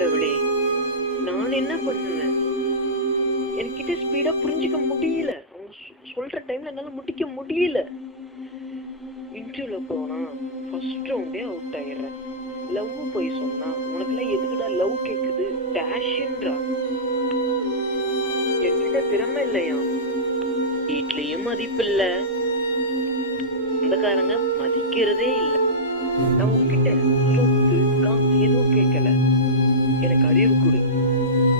கடவுளே, நான் என்ன பண்ணுவேன்? என்கிட்ட ஸ்பீடா புரிஞ்சுக்க முடியல. அவங்க சொல்ற டைம்ல என்னால முடிக்க முடியல. இன்டர்வியூல போனா ஃபர்ஸ்ட் ரவுண்டே அவுட் ஆயிடுறேன். லவ் போய் சொன்னா உனக்குலாம் எதுக்குடா லவ் கேக்குது டேஷ்ன்றா. என்கிட்ட திறமை இல்லையா? வீட்லயும் மதிப்பு இல்ல, சொந்தக்காரங்க மதிக்கிறதே இல்ல. நான் உன்கிட்ட சொத்து காசு எதுவும் கேட்கல. எனக்கு அறிவு கொடு,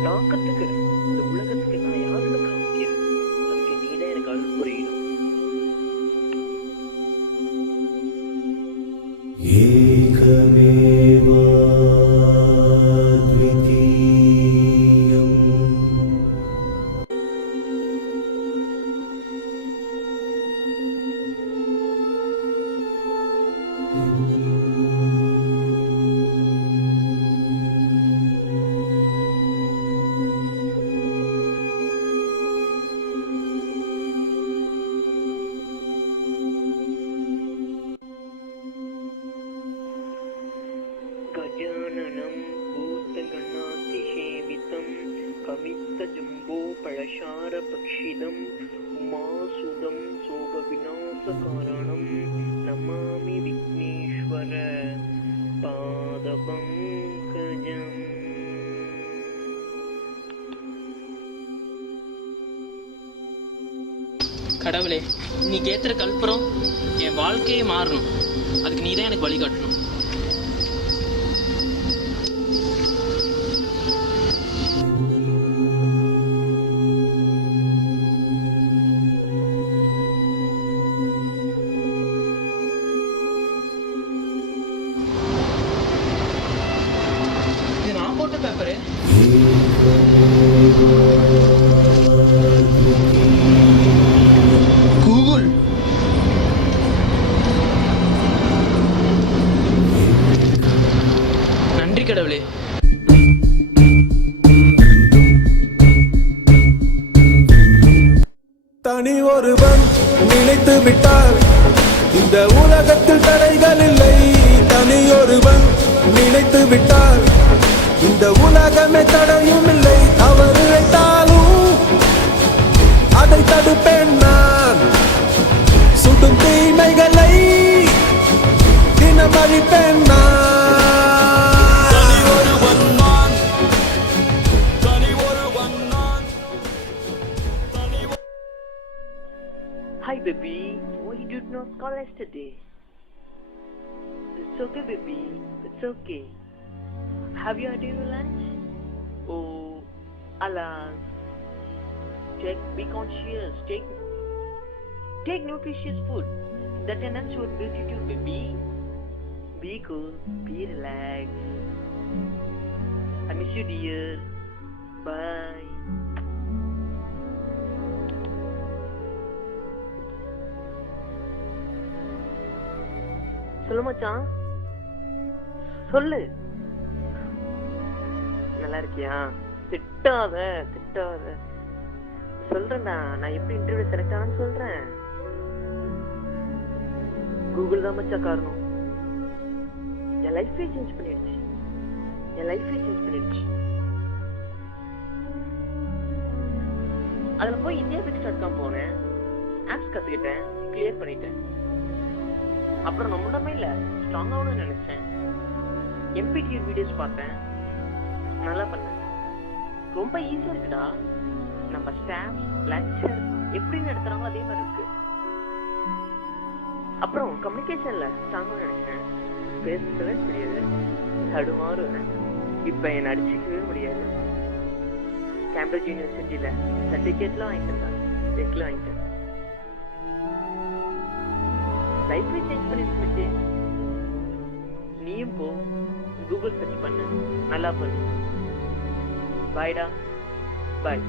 நான் கத்துக்கிறேன். இந்த உலகத்துக்கு நான் யாருன்னு காமிக்கிறேன். அதுக்கு நீதான் எனக்கு அருள் புரியணும். गजाननं भूतगणातिसेवितं कवित्तजम्बोपळशारपक्षिदम् उमासुदं शोकविनाशकारणं नमामि विघ्नेश्वर पादपङ्कजम्. கடவுளே, நீ கேட்குற கல்புரம் என் வாழ்க்கையே மாறணும். அதுக்கு நீ தான் எனக்கு வழிகாட்டணும். இது நான் போட்ட பேப்பரு. கூகுள் நன்றி கடவுளே. தனி ஒருவன் நினைத்து விட்டார் இந்த உலகத்தில் தடைகள் இல்லை. தனி ஒருவன் நினைத்து விட்டார் இந்த உலகமே தடையும் இல்லை. அவர் நினைத்தாலும் அதை தடுப்பேன் நான். சுடும் தீமைகளை தினம் அழிப்பேன் நான். Hi baby, why you did not call yesterday? It's okay baby, it's okay. Have you had your lunch? Oh, alas. Be conscious, take nutritious food. That enhances your gratitude baby. Be cool, be relaxed. I miss you dear. Bye. சொல்லு மச்சான், சொல்லு. நல்லா இருக்கியா? திட்டாத சொல்றேன்டா. நான் எப்படி interview select ஆனேன்னு சொல்றேன். Google தான் மச்சா காரணம். என் லைஃபே சேஞ்ச் பண்ணிடுச்சு. அதுல போய் indiaBix.com போனேன். ஆப்ஸ் கத்துக்கிட்டேன், கிளியர் பண்ணிட்டேன். அப்புறம் நான் முன்னமே இல்ல ஸ்ட்ராங் ஆகணும்னு நினைச்சேன். MPTR வீடியோஸ் பார்த்தேன், நல்லா பண்ணேன். ரொம்ப ஈஸியா இருக்குடா. நம்ம ஸ்டாஃப் லெக்சர் எப்படி நடத்துறாங்களோ அதே மாதிரி இருக்கு. அப்புறம் கம்யூனிகேஷன்ல ஸ்ட்ராங்கா நினைச்சேன். பேசவே தெரியாது, தடுமாறுவேன். இப்ப என்ன அடிச்சுக்கவே முடியாது. கேம்பிரிட்ஜ் யூனிவர்சிட்டியில சர்டிபிகேட்லாம் வாங்கிட்டேன், டெஸ்ட்ல வாங்கிட்டேன். லைஃபே சேஞ்ச் பண்ணிட்டு நீயும் போ, கூகுள் சர்ச் பண்ணு, நல்லா பண்ணு. பாய்டா, பாய்.